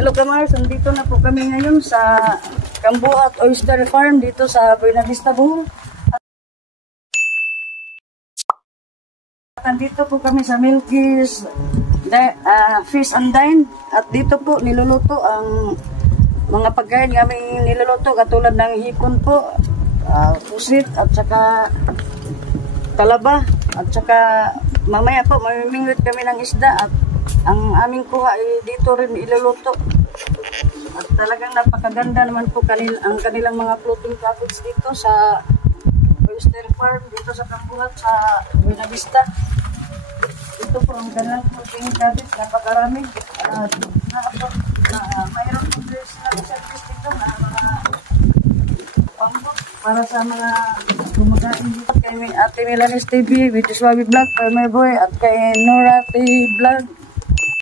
Hello Kamars, nandito na po kami ngayon sa Cambuat Oyster Farm dito sa Buena Vista, Bohol. Nandito po kami sa Milky's Fish and Dine at dito po niluluto ang mga pagkain kami niluluto katulad ng hipon po, pusit at saka talaba at saka mamaya po mamimingwit kami ng isda at ang aming kuha ay dito rin iluluto. At talagang napakaganda naman po ang kanilang mga floating cottage dito sa Oyster Farm, dito sa Cambuat, sa Buena Vista. Ito po ang kanilang floating cottage, napakarami. At mayroon po sila service dito na mga pambok para sa mga kumakain dito. Kay Ate Milanes TV, Vitis Wabi Vlog, kay my boy, at kay Nora T Vlog.